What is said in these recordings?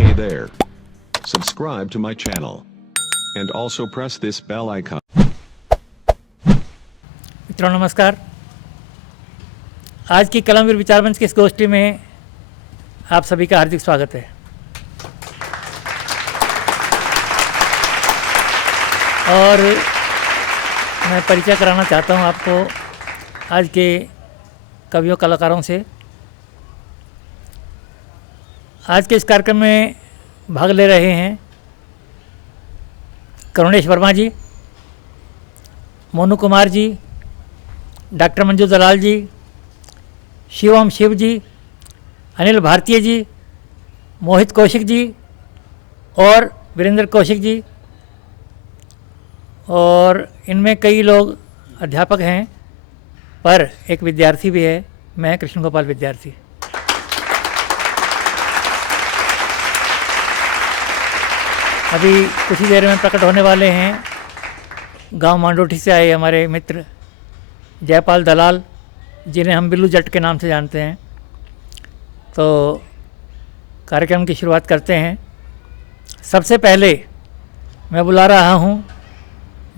Hey there. Subscribe to my channel. And also press this bell icon. मित्रों नमस्कार। आज की कलमवीर विचार मंच की इस गोष्ठी में आप सभी का हार्दिक स्वागत है। और मैं परिचय कराना चाहता हूं आपको आज के कवियों कलाकारों से। आज के इस कार्यक्रम में भाग ले रहे हैं करुणेश वर्मा जी, मोनू कुमार जी, डॉक्टर मंजू दलाल जी, शिवम शिव जी, अनिल भारतीय जी, मोहित कौशिक जी और वीरेंद्र कौशिक जी। और इनमें कई लोग अध्यापक हैं, पर एक विद्यार्थी भी है। मैं कृष्ण गोपाल विद्यार्थी। अभी कुछ ही देर में प्रकट होने वाले हैं गांव मांडोठी से आए हमारे मित्र जयपाल दलाल, जिन्हें हम बिल्लू जट के नाम से जानते हैं। तो कार्यक्रम की शुरुआत करते हैं। सबसे पहले मैं बुला रहा हूं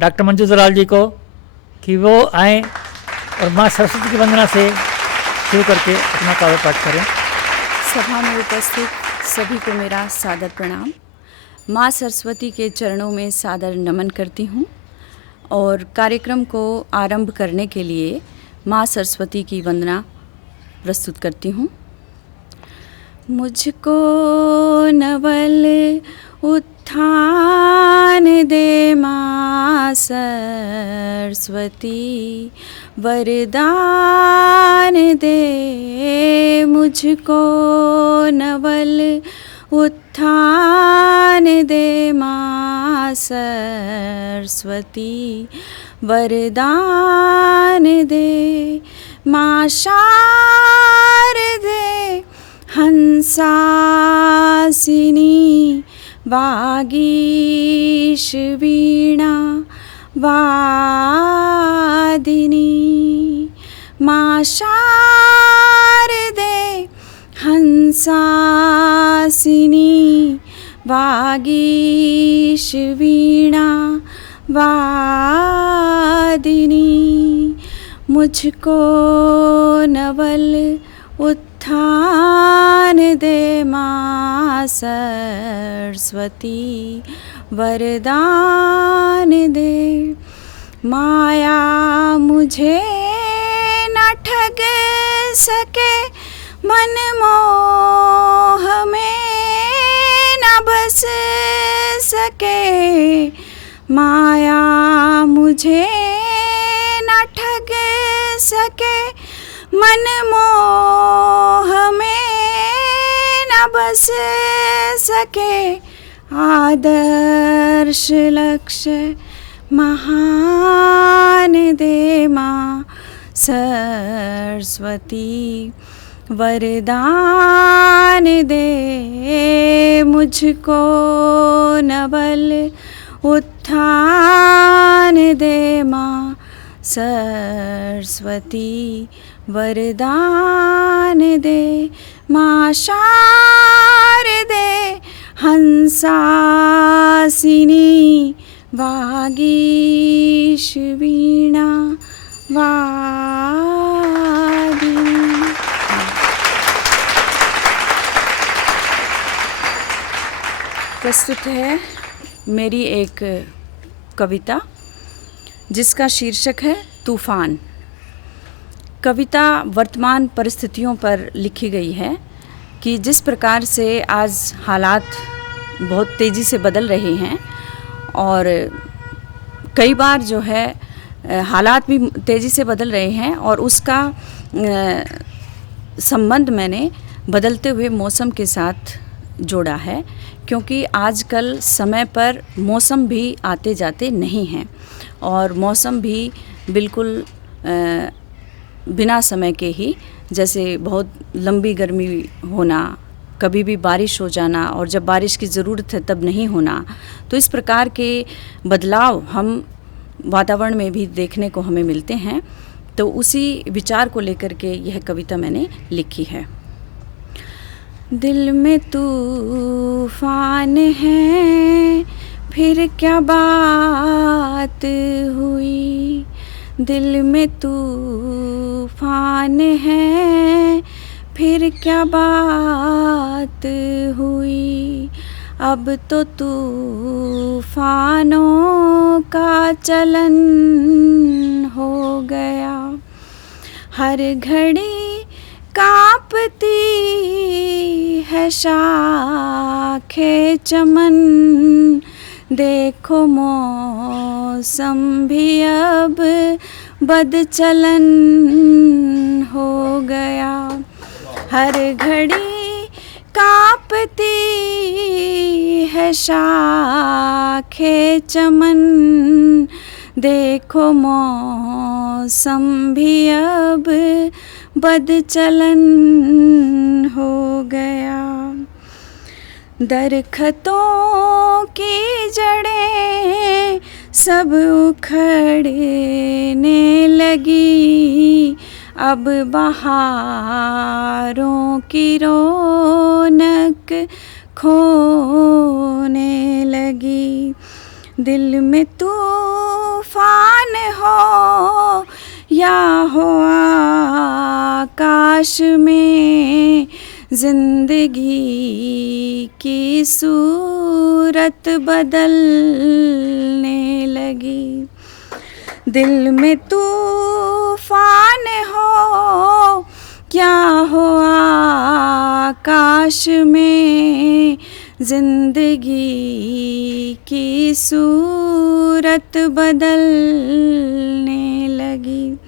डॉक्टर मंजू दलाल जी को कि वो आएँ और माँ सरस्वती की वंदना से शुरू करके अपना काव्य पाठ करें। सभा में उपस्थित सभी को मेरा सादर प्रणाम। माँ सरस्वती के चरणों में सादर नमन करती हूँ और कार्यक्रम को आरंभ करने के लिए माँ सरस्वती की वंदना प्रस्तुत करती हूँ। मुझको नवल उत्थान दे माँ सरस्वती, वरदान दे मुझको नवल उत्थान दे माँ सरस्वती, वरदान दे माँ शारदे हंसासिनी, वागीश वीणा वादिनी। माँ शारदे हंसासिनी, वागीश वीणा वादिनी। मुझको नवल उत्थान दे माँ सरस्वती, वरदान दे। माया मुझे न ठग सके, मन मोह में न बस सके। माया मुझे न ठग सके, मन मोह में न बस सके। आदर्श लक्ष्य महान दे माँ सरस्वती, वरदान दे मुझको नवल उत्थान दे माँ सरस्वती, वरदान दे। माँ शारदे हंसासिनी, वागीश वीणा वादिनी। प्रस्तुत है मेरी एक कविता जिसका शीर्षक है तूफान। कविता वर्तमान परिस्थितियों पर लिखी गई है कि जिस प्रकार से आज हालात बहुत तेज़ी से बदल रहे हैं और कई बार जो है हालात भी तेज़ी से बदल रहे हैं और उसका संबंध मैंने बदलते हुए मौसम के साथ जोड़ा है, क्योंकि आजकल समय पर मौसम भी आते जाते नहीं हैं और मौसम भी बिल्कुल बिना समय के ही, जैसे बहुत लंबी गर्मी होना, कभी भी बारिश हो जाना और जब बारिश की ज़रूरत है तब नहीं होना, तो इस प्रकार के बदलाव हम वातावरण में भी देखने को हमें मिलते हैं। तो उसी विचार को लेकर के यह कविता मैंने लिखी है। दिल में तूफान है, फिर क्या बात हुई। दिल में तूफान है, फिर क्या बात हुई। अब तो तूफानों का चलन हो गया। हर घड़ी कांपती है शाखे चमन। देखो मौसम भी अब बदचलन हो गया। हर घड़ी कांपती है शाखे चमन। देखो मौसम भी अब बदचलन हो गया। दरख्तों की जड़ें सब उखड़ने लगी। अब बहारों की रौनक खोने लगी। दिल में तूफान हो या हो आकाश में, जिंदगी की सूरत बदलने लगी। दिल में तूफान हो क्या हो आकाश में, जिंदगी की सूरत बदलने लगी।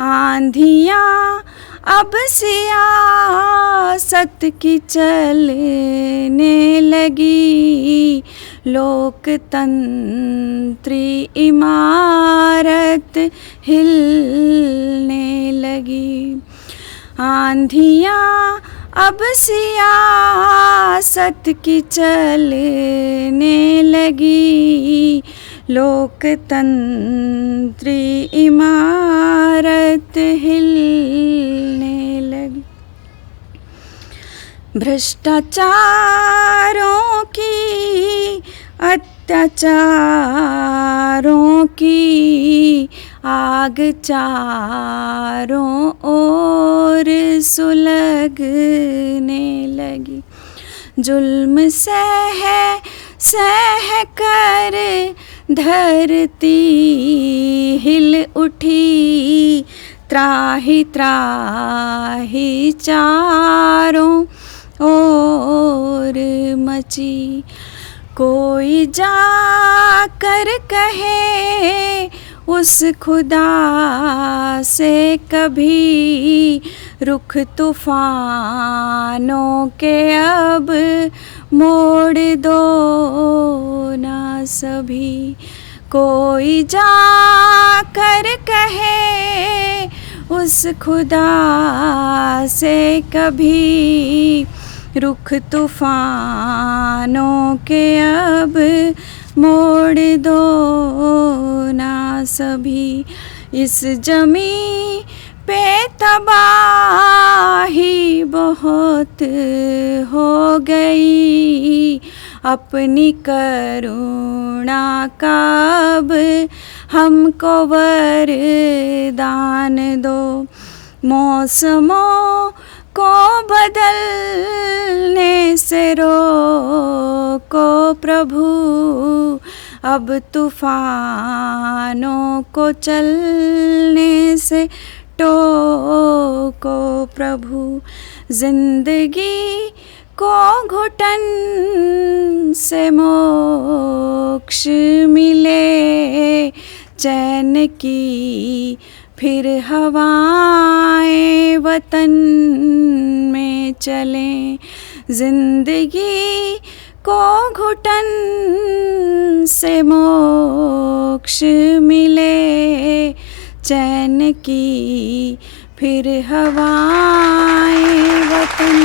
आंधियाँ अब सियासत की चलने लगी। लोकतंत्री इमारत हिलने लगी। आंधियाँ अब सियासत की चलने लगी। लोकतंत्री इमारत हिलने लगी। भ्रष्टाचारों की, अत्याचारों की आग चारों ओर सुलगने लगी। जुल्म सह कर धरती हिल उठी। त्राही त्राही चारों ओर मची। कोई जाकर कहे उस खुदा से कभी, रुख तूफानों के अब मोड़ दो ना सभी। कोई जाकर कहे उस खुदा से कभी, रुख तूफानों के अब मोड़ दो ना सभी। इस जमी पे तबाही बहुत हो गई। अपनी करुणा का अब हमको वरदान दो। मौसमों को बदलने से रोको प्रभु। अब तूफानों को चलने से टोको प्रभु। जिंदगी को घुटन से मोक्ष मिले। चैन की फिर हवाएं वतन में चलें। जिंदगी को घुटन से मोक्ष मिले। चैन की फिर हवाएं वतन